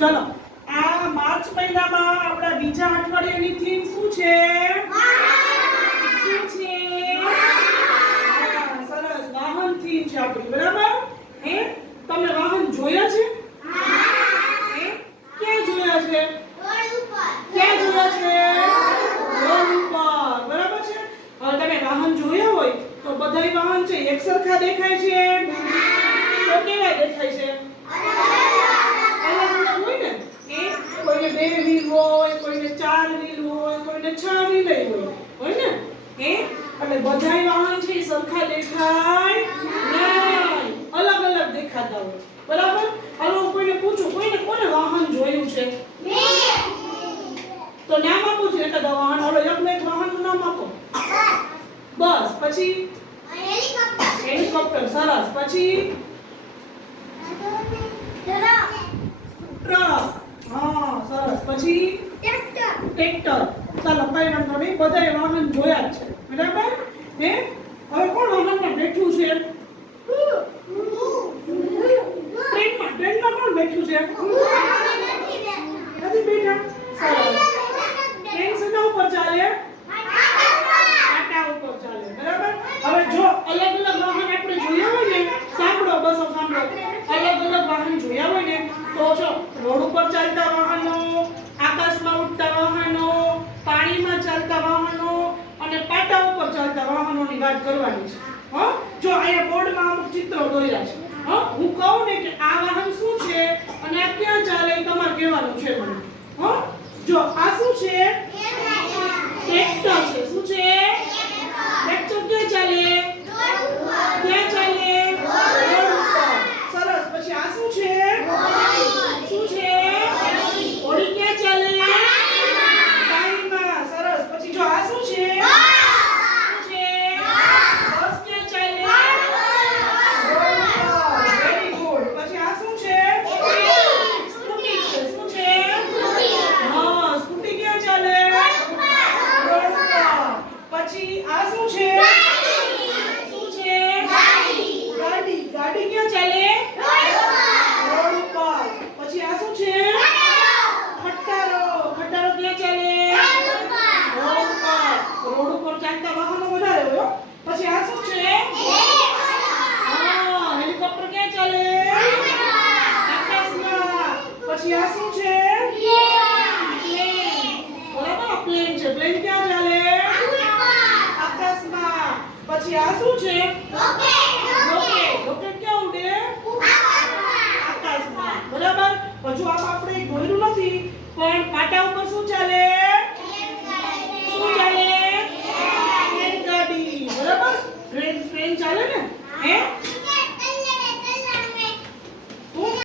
ચલો આ માર્ચ મહિનામાં આપણા બીજા અઠવાડિયાની થીમ શું છે? શું છે? સરસ, વાહન થીમ છે આપણી, બરાબર? હે તમે વાહન જોયા છે? હે ક્યાં જોયા છે? ક્યાં જોયા છે? રોડ ઉપર, બરાબર છે? હવે તમે વાહન જોયા હોય તો બધાય વાહન છે એક સરખા દેખાય છે? તો કેવા દેખાય છે? કોઈને 2 વ્હીલ હોય, કોઈને 4 વ્હીલ હોય, કોઈને 6 વ્હીલ હોય ને? એટલે બધાય વાહન છે સરખા દેખાય નહીં, અલગ અલગ દેખાતા હોય, બરાબર? હાલો હું કોઈને પૂછું, કોને વાહન જોયું છે? તો નામ આપું છું એકાદા વાહન. હાલો એક વાહનનું નામ આપો. બસ, પછી હેલિકોપ્ટર. સરસ, પછી ટ્રક. હા સરસ, પછી ટ્રેક્ટર. ચાલો કઈ વાંધો નહીં, બધાય વાહન જોયા જ છે, બરાબર? હવે કોણ વાહનમાં બેઠું છે? ટ્રેનમાં કોણ બેઠું છે? નથી બેઠા? સરસ. ટ્રેન શેના ઉપર ચાલે? પાટા ઉપર ચાલે, બરાબર? હવે જો અલગ અલગ વાહન આપણે જોયા હોય ને, સાંભળો, અલગ અલગ વાહન જોયા હોય ને તો જો રોડ ઉપર ચાલતા વાહનો, આકાશમાં ઉડતા વાહનો, પાણીમાં ચાલતા વાહનો અને પાટા ઉપર ચાલતા વાહનોની વાત કરવાની છે. જો અહીંયા બોર્ડમાં અમુક ચિત્રો દોર્યા છે. હું કહું ને કે આ વાહન શું છે અને આ ક્યાં ચાલે એ તમારે કહેવાનું છે મને. જો આ શું છે? ટ્રેક્ટર છે. શું છે? ટ્રેક્ટર ક્યાં ચાલે? ક્યાં ચાલે? રોડ ઉપર. સરસ, પછી આ શું છે? શું છે? હોડી. ક્યાં ચાલે? પાણીમાં. સરસ, પછી જો આ શું છે? શું છે? બસ. ક્યાં ચાલે? રોડ ઉપર. Very good. પછી આ શું છે? સ્કૂટી છે. શું છે? હા, સ્કૂટી ક્યાં ચાલે? રોડ ઉપર. પછી આ શું છે? શું છે? ગાડી. ગાડી ક્યાં ચાલે? રોડ ઉપર. પછી આ શું છે? ખટારો. ખટારો ક્યાં ચાલે? રોડ ઉપર. રોડ ઉપર ચાલતા વાહનો વધારે હોય. પછી આ શું છે? હા, હેલિકોપ્ટર ક્યાં ચાલે? આકાશમાં. પછી આ શું છે? પ્લેન. બરાબર, પ્લેન છે. પ્લેન ક્યાં ચાલે? આકાશમાં. પછી આ શું છે? રોકેટ. રોકેટ ક્યાં ઉડે? આકાશમાં. બરાબર? હજુ આપણે દોર્યું નથી પણ પાટા ઉપર